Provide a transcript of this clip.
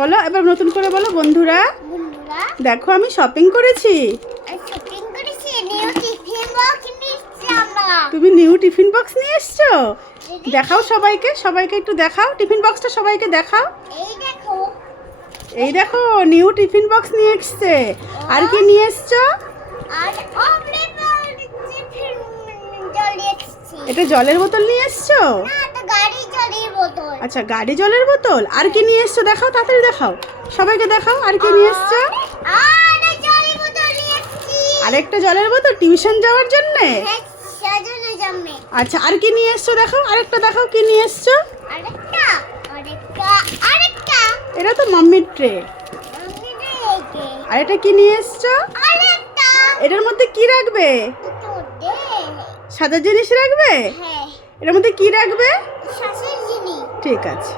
বলো এবার নতুন করে বলো বন্ধুরা বন্ধুরা দেখো আমি শপিং করেছি। শপিং করেছি নিউ টিফিন বক্স নিচ্ছি আমরা। তুমি নিউ টিফিন বক্স নিয়ে এসছো? দেখাও সবাইকে, সবাইকে একটু দেখাও টিফিন বক্সটা, সবাইকে দেখাও। এই দেখো এই দেখো নিউ টিফিন বক্স নিয়ে এসছে। আর কি নিয়ে এসছো? আর অমলেট টিফিন জ্বলিয়েছি। এটা জলের বোতল নিয়ে এসছো? না এটা গাড়ি জলের বোতল। আচ্ছা গাড়ি জলের বোতল। আর কি নিয়ে এসছো দেখাও, তাড়াতাড়ি দেখাও, সবাইকে দেখাও আর কি নিয়ে এসছো। আর জলের বোতল নিয়েছি। আরেকটা জলের বোতল টিউশন যাওয়ার জন্য। হ্যাঁ সাজানো জমে। আচ্ছা আর কি নিয়ে এসছো দেখাও, আরেকটা দেখাও কি নিয়ে এসছো। আরেকটা আরেকটা আরেকটা এটা তো মাম্মির ট্রে। আমি দেখে আর এটা কি নিয়ে এসছো? আরেকটা এটার মধ্যে কি রাখবে? তো দে। সাদা জিনিস রাখবে? হ্যাঁ এটার মধ্যে কি রাখবে? শ্বাসের জিনিস। ঠিক আছে।